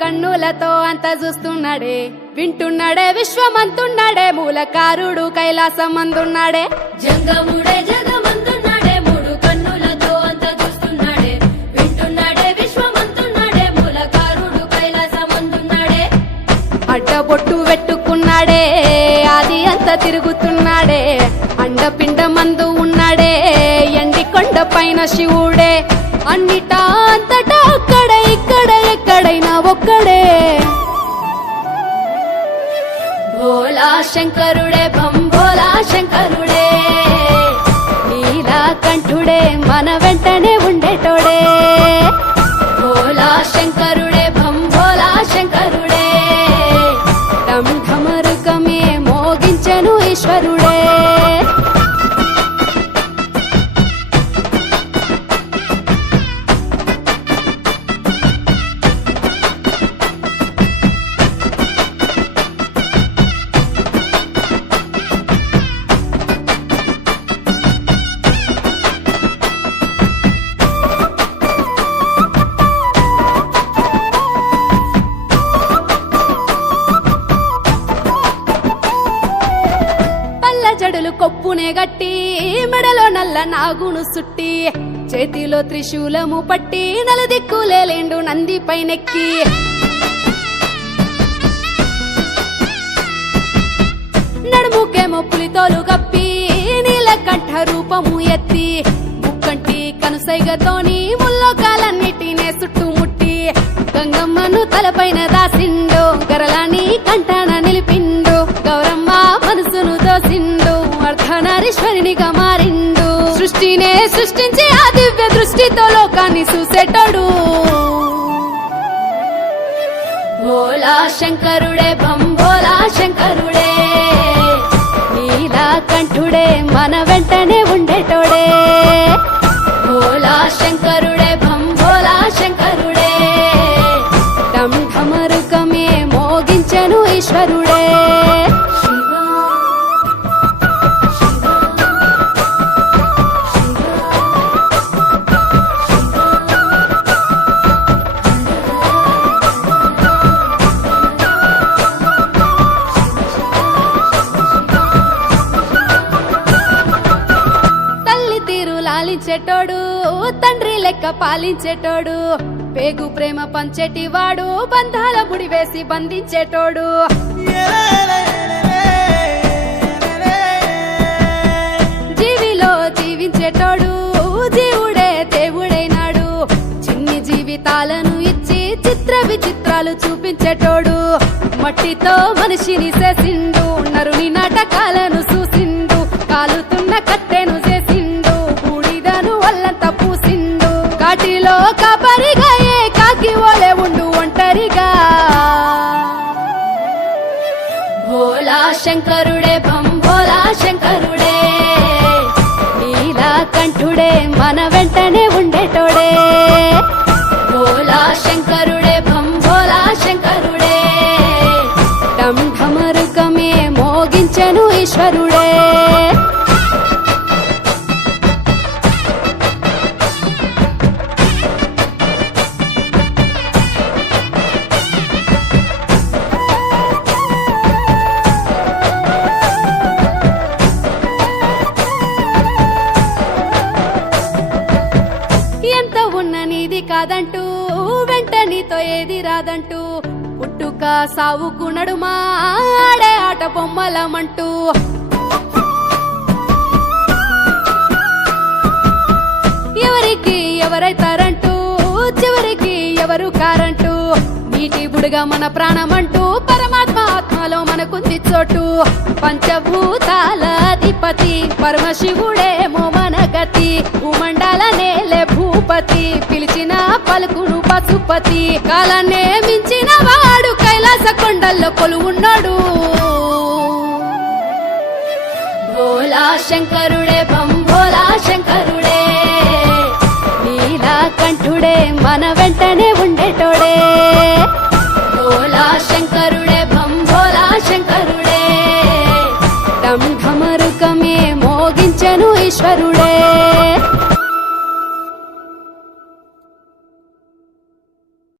కన్నులతో అంత చూస్తున్నాడే, వింటున్నాడే విశ్వమంతున్నాడే, మూలకారుడు కైలాసమందున్నాడే. జంగముడే జగమంతున్నాడే, మూడు కన్నులతో అంత చూస్తున్నాడే, వింటున్నాడే విశ్వమంతున్నాడే, మూలకారుడు కైలాసమందున్నాడే. అడ్డబొట్టు పెట్టుకున్నాడే, ఆది అంత తిరుగుతున్నాడే, అండపిండమందు ఉన్నాడే, ఎండి కొండ పైన శివుడే, అన్నిటా అంతటా అక్కడే ఇక్కడ ఎక్కడైనా ఒక్కడే. భోలా శంకరుడే భంభోలా శంకరుడే, నీలకంఠుడే మన వెంటనే ఉండేటోడే. భోలా శంకరుడే భంభోలా శంకరుడే, ఢమ్ ఢమరుకమే మోగించెను ఈశ్వరుడే. జడులు కొప్పునే గట్టి, మెడలో నల్ల నాగును సుట్టి, చేతిలో త్రిశూలము పట్టి, నలుదిక్కులేండు నంది పైనెక్కి. నడుముకేమో పులితోలు కప్పి, నీలకంఠ రూపము ఎత్తి, ముక్కంటి కనుసైగతోని ముల్లోకాలన్నిటినే చుట్టుముట్టి, గంగమ్మను తలపైన దాసిండు, గరలాని కంఠాన నిలిపిండు, గౌరమ్మ మనసును దోసిండు, అర్ధనారీశ్వరునిగా మారిండు. సృష్టినే సృష్టించి ఆ దివ్య దృష్టితో లోకాన్ని చూసేటోడు. భోలా శంకరుడే భంభోలా శంకరుడే, నీలకంఠుడే మన వెంటనే ఉండేటోడే. భోలా శంకరుడే భంభోలా శంకరుడే, ఢమ్ ఢమరుకమే మోగించెను ఈశ్వరుడే. లాలించేటోడు, తండ్రి లెక్క పాలించేటోడు, పేగు ప్రేమ పంచేటివాడు, బంధాల ముడి వేసి బంధించేటోడు. జీవిలో జీవించేటోడు, జీవుడే దేవుడైనాడు, చిన్ని జీవితాలను ఇచ్చి చిత్ర విచిత్రాలు చూపించేటోడు. మట్టితో మనిషిని చేసిండు, నరుని నాటకాలను చూసిండు, కాలుతున్న కట్టెను చేసిండు, బూడిదను వల్లంత పూసిండు, కాటిలో కాపరిగా ఏ కాకి ఓలే ఉండు ఒంటరిగా. భోలా శంకరుడే భంభోలా శంకరుడే, నీలకంఠుడే మన వెంటనే ఉండేటోడే. భోలా శంకరుడే భంభోలా శంకరుడే, ఢమ్ ఢమరుకమే మోగించెను ఈశ్వరుడే. ఎంత ఉన్న నీది కాదంటూ, వెంట నీతో ఏది రాదంటూ, పుట్టుక సావుకు నడుమా ఆడే ఆట బొమ్మలమంటూ. ఎవరికి ఎవరైతారంటూ, చివరికి ఎవరు కారంటూ, నీటి బుడుగా మన ప్రాణమంటూ, పరమాత్మ ఆత్మలో మనకుంది చోటు. పంచభూతాల అధిపతి పరమశివుడేమో మన గతి, భూమండల నేలే భూపతి, పిలిచిన పలుకును పశుపతి, కాలాన్నే మించిన వాడు, కైలాస కొండల్లో కొలువున్నాడు. భోలా శంకరుడే భంభోలా శంకరుడే, నీలకంఠుడే మన వెంటనే ఉండేటోడే. భోలా శంకరుడే భంభోలా శంకరుడే, ఢమ్ ఢమరుకమే మోగించెను ఈశ్వరుడే.